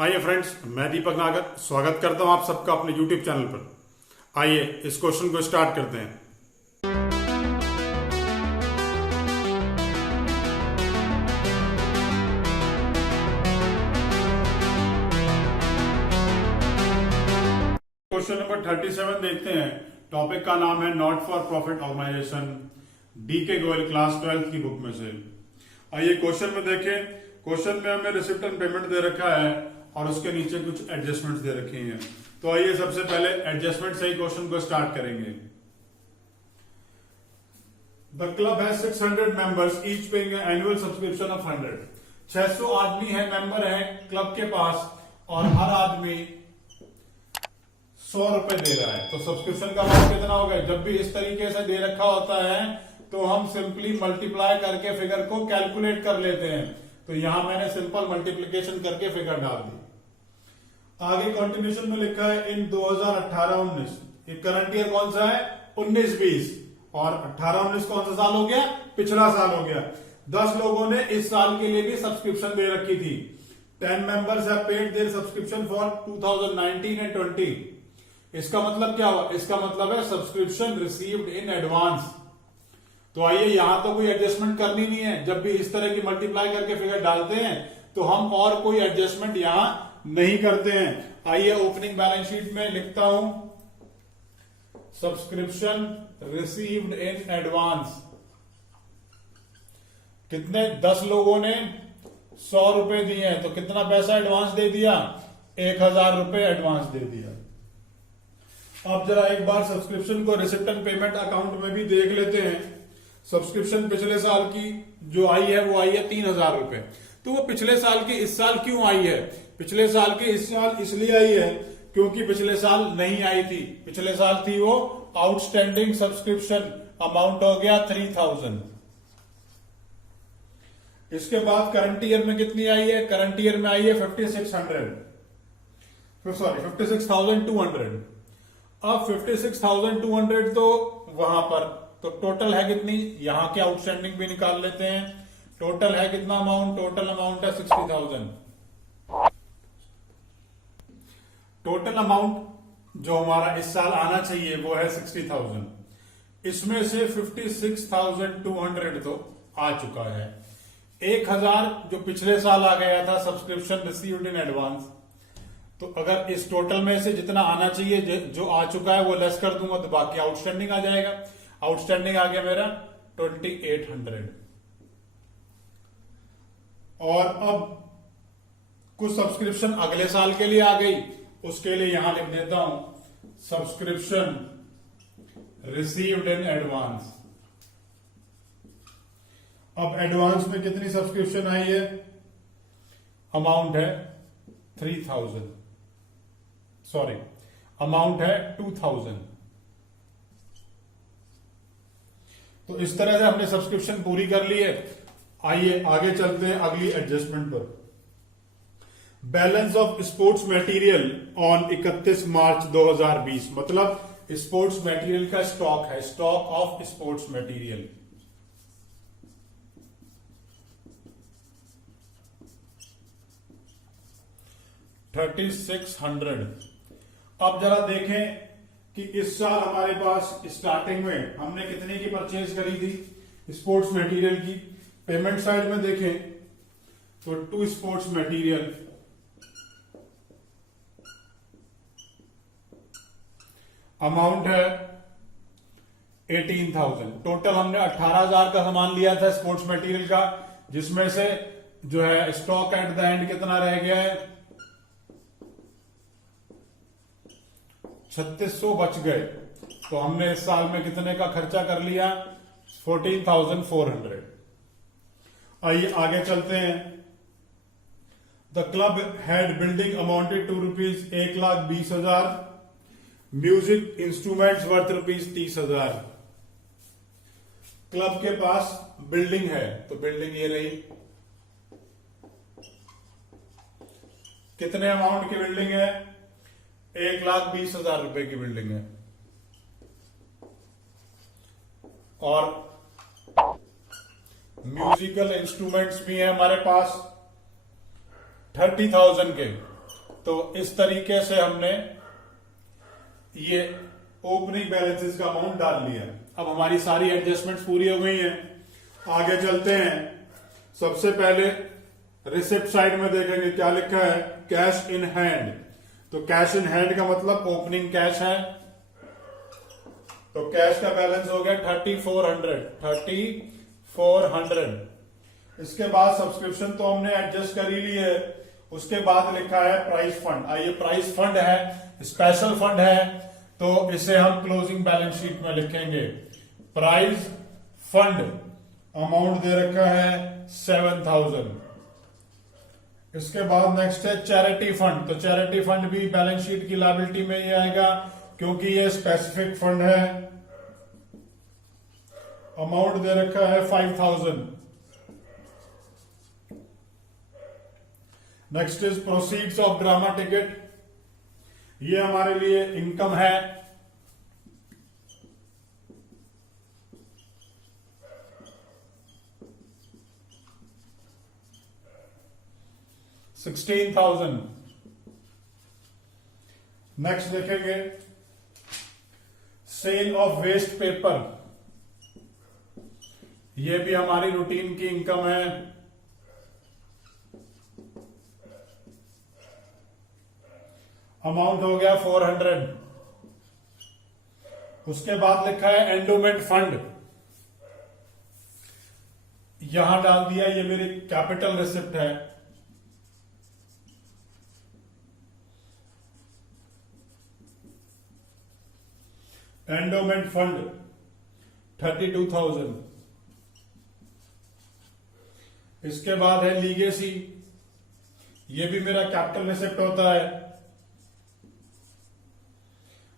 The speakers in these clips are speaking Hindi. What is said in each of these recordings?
आइए फ्रेंड्स, मैं दीपक नागर स्वागत करता हूं आप सबका अपने YouTube चैनल पर। आइए इस क्वेश्चन को स्टार्ट करते हैं। क्वेश्चन नंबर 37 देखते हैं। टॉपिक का नाम है not for profit organisation, DK Goyal class 12 की बुक में से। आइए क्वेश्चन में देखें। क्वेश्चन में हमें रिसिप्ट एंड पेमेंट दे रखा है और उसके नीचे कुछ एडजस्टमेंट्स दे रखी हैं। तो आइए सबसे पहले एडजस्टमेंट से ही क्वेश्चन को स्टार्ट करेंगे। द क्लब है 600 members, each paying annual subscription of 100। 600 आदमी है, मेंबर है क्लब के पास, और हर आदमी 100 रुपए दे रहा है। तो सब्सक्रिप्शन का अमाउंट कितना होगा? जब भी इस तरीके से दे रखा होता है तो हम सिंपली मल्टीप्लाई करके फिगर को कैलकुलेट कर लेते हैं। तो यहां मैंने सिंपल मल्टीप्लीकेशन करके फिगर डाल दी। आगे कंटिन्यूशन में लिखा है इन 2018-19। ये करंट ईयर कौन सा है? 19-20। और 18-19 कौन सा साल हो गया? पिछला साल हो गया। 10 लोगों ने इस साल के लिए भी सब्सक्रिप्शन दे रखी थी। 10 members have paid their subscription for 2019 and 20। इसका मतलब क्या हुआ? इसका मतलब है सब्सक्रिप्शन रिसीव्ड इन एडवांस। तो आइए, यहां तो कोई एडजस्टमेंट करनी नहीं है। जब भी इस तरह की मल्टीप्लाई करके फिगर डालते हैं तो हम और कोई एडजस्टमेंट यहां नहीं करते हैं। आइए ओपनिंग बैलेंस शीट में लिखता हूं सब्सक्रिप्शन रिसीव्ड इन एडवांस। कितने? 10 लोगों ने 100 रुपए दिए हैं, तो कितना पैसा एडवांस दे दिया? 1000 रुपए एडवांस दे दिया। अब जरा एक बार सब्सक्रिप्शन को रिसिप्ट एंड पेमेंट अकाउंट में भी देख लेते हैं। सब्सक्रिप्शन पिछले साल की जो आई है वो आई है 3000 रुपए। तो वो पिछले साल की इस साल क्यों आई है? पिछले साल की इस साल इसलिए आई है क्योंकि पिछले साल नहीं आई थी। पिछले साल थी वो आउटस्टैंडिंग सब्सक्रिप्शन, अमाउंट हो गया 3000। इसके बाद करंट ईयर में कितनी आई है? करंट ईयर में आई है 56,200। अब 56,200 तो वहां पर, तो टोटल है कितनी? यहां के आउटस्टैंडिंग भी निकाल लेते हैं। टोटल है कितना अमाउंट? टोटल अमाउंट है 60,000। टोटल अमाउंट जो हमारा इस साल आना चाहिए वो है 60,000। इसमें से 56,200 तो आ चुका है। 1000 जो पिछले साल आ गया था सब्सक्रिप्शन रिसीव्ड इन एडवांस। तो अगर इस टोटल में से जितना आना चाहिए जो आ चुका है वो लेस कर दूंगा तो बाकी आउटस्टैंडिंग आ जाएगा। आउटस्टैंडिंग आ गया मेरा 2800। और अब कुछ सब्सक्रिप्शन अगले साल के लिए आ गई, उसके लिए यहां लिख देता हूं सब्सक्रिप्शन रिसीव्ड इन एडवांस। अब एडवांस में कितनी सब्सक्रिप्शन आई है? अमाउंट है 3000, सॉरी अमाउंट है 2000। तो इस तरह से हमने सब्सक्रिप्शन पूरी कर ली है। आइए आगे चलते हैं अगली एडजस्टमेंट पर। Balance of sports material on 31 मार्च 2020। मतलब स्पोर्ट्स मटेरियल का स्टॉक है, स्टॉक ऑफ स्पोर्ट्स मटेरियल। $3600। अब जरा देखें कि इस साल हमारे पास स्टार्टिंग में हमने कितने की परचेज करी थी स्पोर्ट्स मटेरियल की। पेमेंट साइड में देखें तो टू स्पोर्ट्स मटेरियल अमाउंट है 18,000। टोटल हमने 18,000 का सामान लिया था स्पोर्ट्स मटेरियल का, जिसमें से जो है स्टॉक एट द एंड कितना रह गया है? 3600 बच गए। तो हमने इस साल में कितने का खर्चा कर लिया? 14,400। आइए आगे चलते हैं। The club had building amounted to rupees 1,20,000। Music instruments worth rupees 30,000। Club के पास बिल्डिंग है, तो बिल्डिंग ये रही। कितने अमाउंट की बिल्डिंग है? 1,20,000 रुपए की बिल्डिंग है। और म्यूजिकल इंस्ट्रूमेंट्स भी हैं हमारे पास 30,000 के। तो इस तरीके से हमने ये ओपनिंग बैलेंसेस का अमाउंट डाल लिया। अब हमारी सारी एडजस्टमेंट्स पूरी हो गई हैं, आगे चलते हैं। सबसे पहले रिसिप्ट साइड में देखेंगे क्या लिखा है, कैश इन हैंड। तो कैश इन हैंड का मतलब ओपनिंग कैश है, तो कैश का बैलेंस हो गया 3400। इसके बाद सब्सक्रिप्शन तो हमने एडजस्ट कर ही ली है, उसके बाद लिखा है प्राइस फंड। आइए, प्राइस फंड है, स्पेशल फंड है, तो इसे हम क्लोजिंग बैलेंस शीट में लिखेंगे। प्राइस फंड अमाउंट दे रखा है 7000। इसके बाद नेक्स्ट है चैरिटी फंड। तो चैरिटी फंड भी बैलेंस शीट की लायबिलिटी में ही आएगा क्योंकि ये स्पेसिफिक फंड है। अमाउंट दे रखा है 5000। Next is proceeds of drama ticket. ये हमारे लिए इनकम है। $16,000। नेक्स्ट देखेंगे सेल ऑफ वेस्ट पेपर। ये भी हमारी रूटीन की इनकम है। अमाउंट हो गया 400। उसके बाद लिखा है एंडोमेंट फंड, यहां डाल दिया, ये मेरी कैपिटल रिसिप्ट है। Endowment fund 32,000। इसके बाद है लीगेसी, ये भी मेरा कैपिटल रिसिप्ट होता है।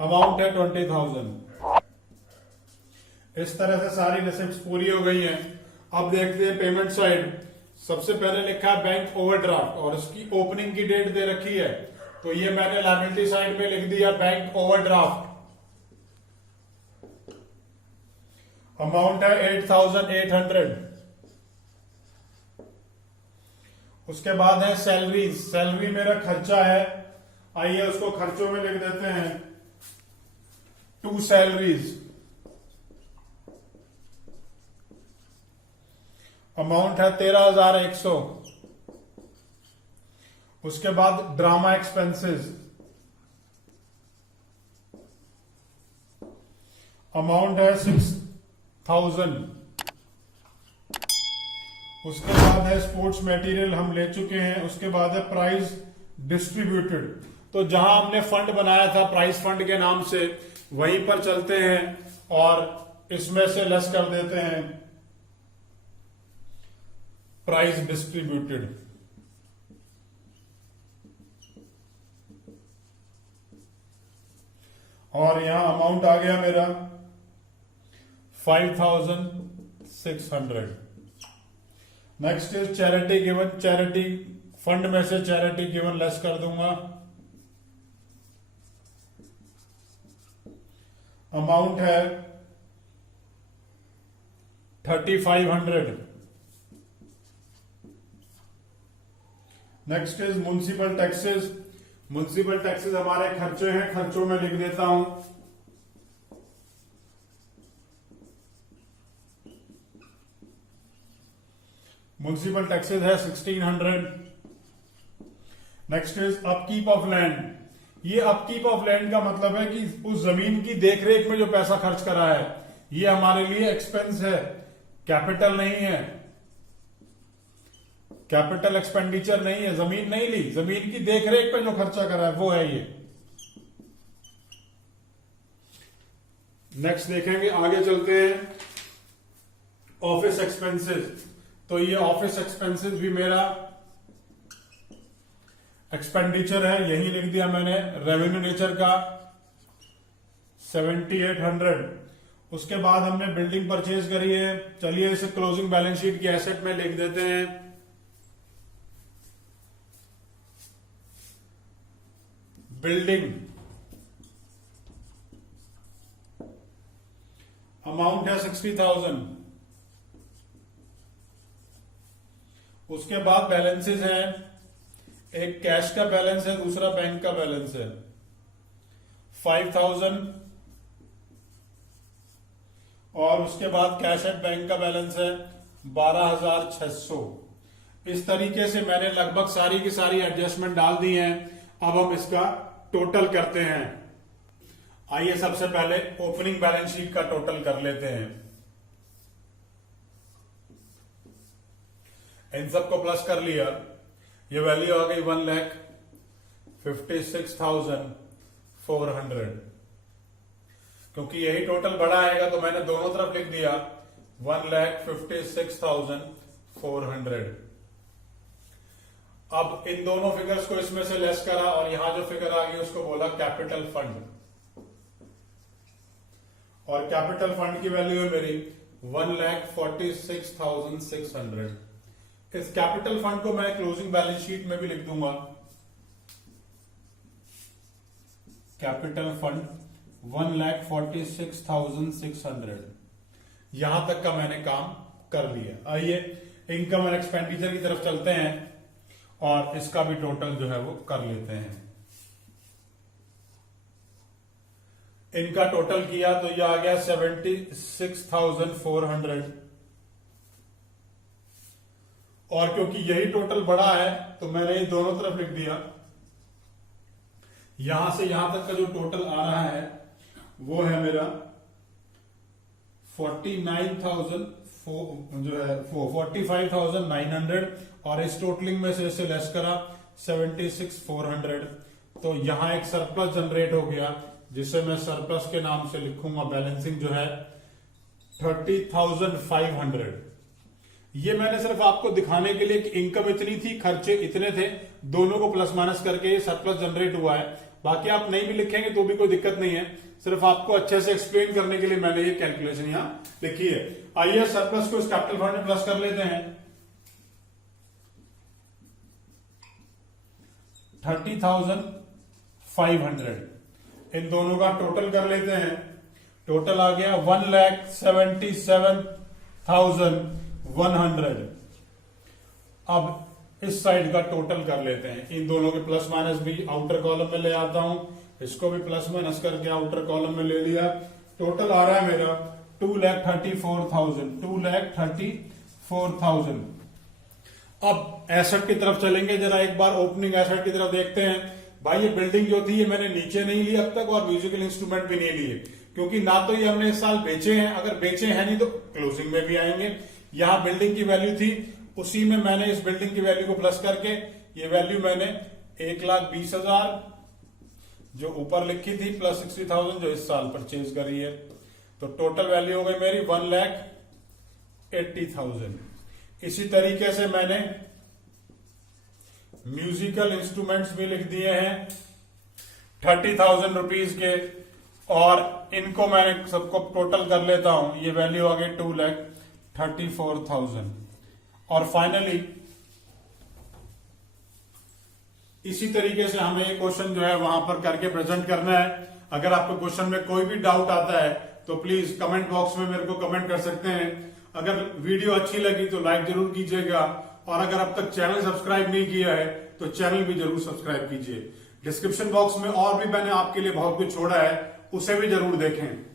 अमाउंट है 20,000। इस तरह से सारी रिसिप्ट्स पूरी हो गई हैं। अब देखते हैं पेमेंट साइड। सबसे पहले लिखा है बैंक ओवरड्राफ्ट और इसकी ओपनिंग की डेट दे रखी है, तो ये मैंने लायबिलिटी साइड में लिख दिया बैंक ओवरड्राफ्ट। अमाउंट है 8,800। उसके बाद है सैलरीज। सैलरी मेरा खर्चा है, आइए उसको खर्चों में लिख देते हैं। 2 सैलरीज। अमाउंट है 13,100। उसके बाद ड्रामा एक्सपेंसेस, अमाउंट है 6,000। उसके बाद है स्पोर्ट्स मटेरियल, हम ले चुके हैं। उसके बाद है प्राइस डिस्ट्रीब्यूटेड। तो जहां हमने फंड बनाया था प्राइस फंड के नाम से, वहीं पर चलते हैं और इसमें से लेस कर देते हैं प्राइस डिस्ट्रीब्यूटेड। और यहां अमाउंट आ गया मेरा 5,600। Next is charity given. Charity fund में से चैरिटी गिवन लेस कर दूंगा। अमाउंट है 3,500। Next is municipal taxes. Municipal taxes हमारे खर्चे हैं, खर्चों में लिख देता हूं। म्युनिसिपल टैक्सेस है 1,600। Next is upkeep of land. ये अपकीप ऑफ लैंड का मतलब है कि उस जमीन की देखरेख में जो पैसा खर्च करा है, ये हमारे लिए एक्सपेंस है, कैपिटल नहीं है, कैपिटल एक्सपेंडिचर नहीं है। जमीन नहीं ली, जमीन की देखरेख पे जो खर्चा करा है वो है ये। नेक्स्ट देखेंगे, आगे चलते हैं ऑफिस एक्सपेंसेस। तो ये ऑफिस एक्सपेंसेस भी मेरा एक्सपेंडिचर है, यही लिख दिया मैंने। रेवेन्यू नेचर का 7,800। उसके बाद हमने बिल्डिंग परचेज करी है, चलिए इसे क्लोजिंग बैलेंस शीट की एसेट में लिख देते हैं। बिल्डिंग अमाउंट है 60,000। उसके बाद बैलेंसेस हैं एक कैश का बैलेंस है, दूसरा बैंक का बैलेंस है। 5000 और उसके बाद कैश एट बैंक का बैलेंस है 12600। इस तरीके से मैंने लगभग सारी की सारी एडजस्टमेंट डाल दी हैं। अब हम इसका टोटल करते हैं। आइए सबसे पहले ओपनिंग बैलेंस शीट का टोटल कर लेते हैं। इन सबको प्लस कर लिया, ये वैल्यू आ गई 1,56,400। क्योंकि यही टोटल बड़ा आएगा तो मैंने दोनों तरफ लिख दिया 1,56,400। अब इन दोनों फिगर्स को इसमें से लेस करा और यहां जो फिगर आ गई उसको बोला कैपिटल फंड। और कैपिटल फंड की वैल्यू है मेरी 1,46,600। इस कैपिटल फंड को मैं क्लोजिंग बैलेंस शीट में भी लिख दूंगा। Capital fund 1,46,600। यहां तक का मैंने काम कर लिया। आइए इनकम और एक्सपेंडिचर की तरफ चलते हैं और इसका भी टोटल जो है वो कर लेते हैं। इनका टोटल किया तो यह आ गया 76,400। और क्योंकि यही टोटल बड़ा है तो मैंने ये दोनों तरफ लिख दिया। यहां से यहां तक का जो टोटल आ रहा है वो है मेरा 45,900 और इस टोटलिंग में से इसे लेस करा 76,400। तो यहां एक सरप्लस जनरेट हो गया जिसे मैं सरप्लस के नाम से लिखूंगा। बैलेंसिंग जो है 30,500। ये मैंने सिर्फ आपको दिखाने के लिए कि इनकम इतनी थी, खर्चे इतने थे, दोनों को प्लस माइनस करके ये सरप्लस जनरेट हुआ है। बाकी आप नहीं भी लिखेंगे तो भी कोई दिक्कत नहीं है, सिर्फ आपको अच्छे से एक्सप्लेन करने के लिए मैंने ये कैलकुलेशन यहां लिखी है। आइए सरप्लस को इस कैपिटल फंड में प्लस कर लेते हैं। 30,500 इन दोनों का टोटल कर लेते हैं। टोटल आ गया 1,77,100। अब इस साइड का टोटल कर लेते हैं। इन दोनों के प्लस माइनस भी आउटर कॉलम में ले आता हूं, इसको भी प्लस माइनस करके आउटर कॉलम में ले लिया। टोटल आ रहा है मेरा 2,34,000। 2,34,000। अब एसेट की तरफ चलेंगे, जरा एक बार ओपनिंग एसेट की तरफ देखते हैं। भाई ये बिल्डिंग जो थी ये मैंने नीचे नहीं ली अब तक और म्यूजिकल इंस्ट्रूमेंट भी नहीं लिए, क्योंकि ना तो ये हमने इस साल बेचे हैं, अगर बेचे हैं नहीं तो क्लोजिंग में भी आएंगे। यहां बिल्डिंग की वैल्यू थी, उसी में मैंने इस बिल्डिंग की वैल्यू को प्लस करके ये वैल्यू मैंने 1,20,000 जो ऊपर लिखी थी प्लस 60,000 जो इस साल परचेज करी है, तो टोटल वैल्यू हो गई मेरी 1,80,000। इसी तरीके से मैंने म्यूजिकल इंस्ट्रूमेंट्स भी लिख दिए हैं 30,000 रुपीज के, और इनको मैंने सबको टोटल कर लेता हूं। ये वैल्यू आ गई 2,34,000। और फाइनली इसी तरीके से हमें ये क्वेश्चन जो है वहां पर करके प्रेजेंट करना है। अगर आपको क्वेश्चन में कोई भी डाउट आता है तो प्लीज कमेंट बॉक्स में मेरे को कमेंट कर सकते हैं। अगर वीडियो अच्छी लगी तो लाइक जरूर कीजिएगा, और अगर अब तक चैनल सब्सक्राइब नहीं किया है तो चैनल भी जरूर सब्सक्राइब कीजिए। डिस्क्रिप्शन बॉक्स में और भी मैंने आपके लिए बहुत कुछ छोड़ा है, उसे भी जरूर देखें।